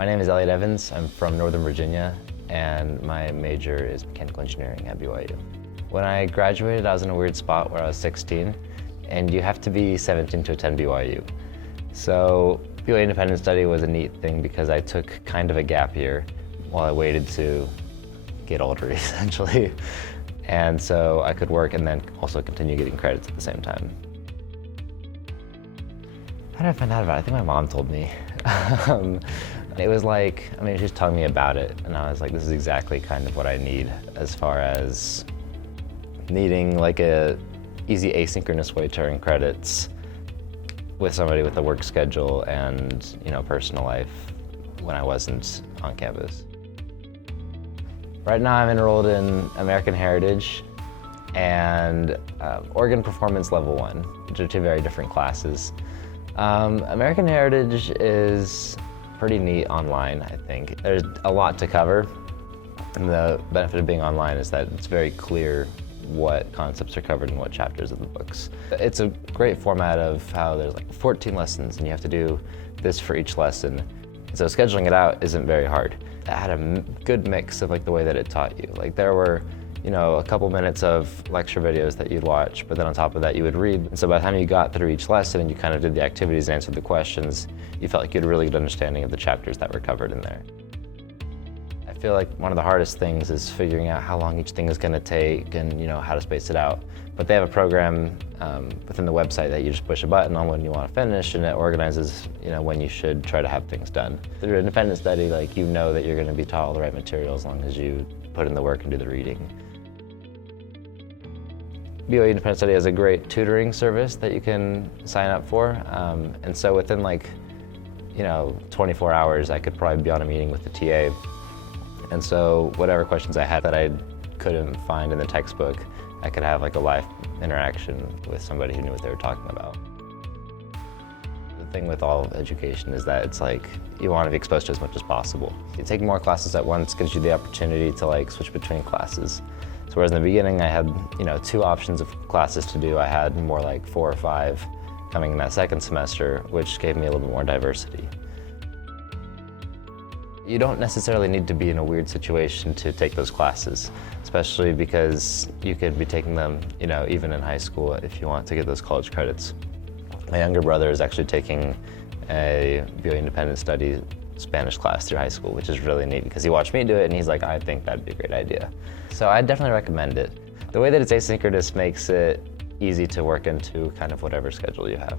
My name is Elliot Evans. I'm from Northern Virginia, and my major is mechanical engineering at BYU. When I graduated, I was in a weird spot where I was 16, and you have to be 17 to attend BYU. So BYU Independent Study was a neat thing because I took kind of a gap year while I waited to get older, essentially. And so I could work and then also continue getting credits at the same time. How did I find out about it? I think my mom told me. It was like, she was telling me about it, and I was like, this is exactly kind of what I need as far as needing like a easy asynchronous way to earn credits with somebody with a work schedule and, personal life when I wasn't on campus. Right now I'm enrolled in American Heritage and Oregon Performance Level 1, which are two very different classes. American Heritage is pretty neat online, I think. There's a lot to cover, and the benefit of being online is that it's very clear what concepts are covered in what chapters of the books. It's a great format of how there's like 14 lessons and you have to do this for each lesson. So scheduling it out isn't very hard. It had a good mix of like the way that it taught you. Like there were, a couple minutes of lecture videos that you'd watch, but then on top of that you would read. And so by the time you got through each lesson and you kind of did the activities and answered the questions, you felt like you had a really good understanding of the chapters that were covered in there. I feel like one of the hardest things is figuring out how long each thing is going to take and how to space it out. But they have a program within the website that you just push a button on when you want to finish, and it organizes when you should try to have things done. Through independent study, you know that you're going to be taught all the right material as long as you put in the work and do the reading. BYU Independent Study has a great tutoring service that you can sign up for, and so within 24 hours I could probably be on a meeting with the TA. And so whatever questions I had that I couldn't find in the textbook, I could have a live interaction with somebody who knew what they were talking about. The thing with all of education is that it's you want to be exposed to as much as possible. You take more classes at once gives you the opportunity to switch between classes. So whereas in the beginning I had 2 options of classes to do, I had more 4 or 5 coming in that second semester, which gave me a little bit more diversity. You don't necessarily need to be in a weird situation to take those classes, especially because you could be taking them, even in high school if you want to get those college credits. My younger brother is actually taking a BYU Independent Study Spanish class through high school, which is really neat because he watched me do it and he's like, I think that'd be a great idea. So I definitely recommend it. The way that it's asynchronous makes it easy to work into kind of whatever schedule you have.